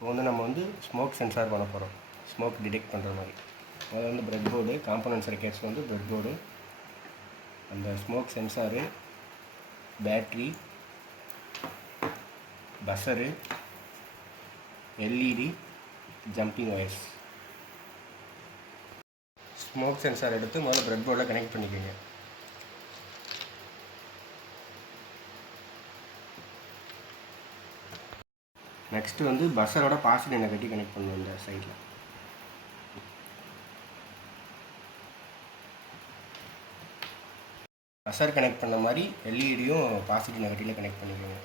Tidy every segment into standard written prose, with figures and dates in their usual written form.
இப்போ வந்து நம்ம வந்து ஸ்மோக் சென்சார் பண்ண போகிறோம். ஸ்மோக் டிடெக்ட் பண்ணுற மாதிரி. அதில் வந்து பிரெட் போர்டு, காம்பனன்ட் சர்க்கியூட்ஸ் வந்து பிரெட் போர்டு, அந்த smoke sensor, battery, buzzer, LED, jumping wires. Smoke sensor எடுத்து முதல்ல பிரெட் போர்டில் கனெக்ட் பண்ணிக்கோங்க. நெக்ஸ்ட்டு வந்து பஸ்ஸரோட பாசிட்டிவ் நெகட்டிவ் கனெக்ட் பண்ணுவோம். இந்த சைடில் பஸ்ஸர் கனெக்ட் பண்ண மாதிரி எல்இடியும் பாசிட்டிவ் நெகட்டிவில் கனெக்ட் பண்ணிக்கோங்க.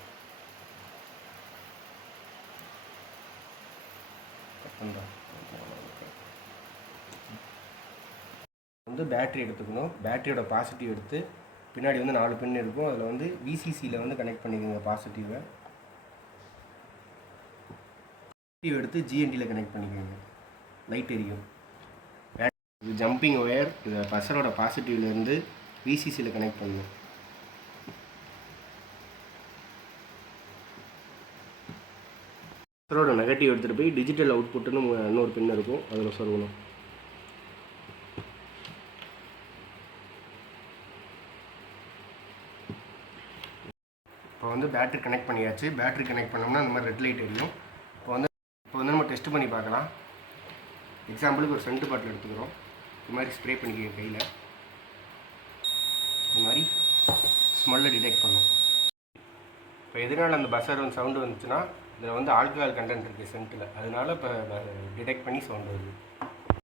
வந்து பேட்ரி எடுத்துக்கணும். பேட்டரியோட பாசிட்டிவ் எடுத்து பின்னாடி வந்து 4 பின் இருக்கும். அதில் வந்து விசிசியில் வந்து கனெக்ட் பண்ணிக்கோங்க. பாசிட்டிவை எடுத்து ஜிஎன்டியில் கனெக்ட் பண்ணிக்கோங்க. லைட் எரியும். இது ஜம்பிங் ஒயர். இதை பஸ்ஸரோட பாசிட்டிவ்லேருந்து விசிசியில் கனெக்ட் பண்ணணும். பஸ்ஸரோட நெகட்டிவ் எடுத்துகிட்டு போய் டிஜிட்டல் அவுட்புட்டுன்னு இன்னொரு பின் இருக்கும், அதில் சொல்லணும். இப்போ வந்து பேட்ரி கனெக்ட் பண்ணியாச்சு. பேட்ரி கனெக்ட் பண்ணோம்னா இந்த மாதிரி ரெட் லைட் எரியும். இப்போ வந்து நம்ம டெஸ்ட் பண்ணி பார்க்கலாம். எக்ஸாம்பிளுக்கு ஒரு சென்ட் பாட்டில் எடுத்துக்கிறோம். இது மாதிரி ஸ்ப்ரே பண்ணிக்க கையில். இந்த மாதிரி ஸ்மெல்லை டிடெக்ட் பண்ணும். இப்போ எதனால் அந்த பஸ்ஸர் வந்து சவுண்டு வந்துச்சுன்னா இதில் வந்து ஆல்கஹால் கண்டென்ட் இருக்குது சென்ட்டில், அதனால இப்போ டிடெக்ட் பண்ணி சவுண்டு வருது.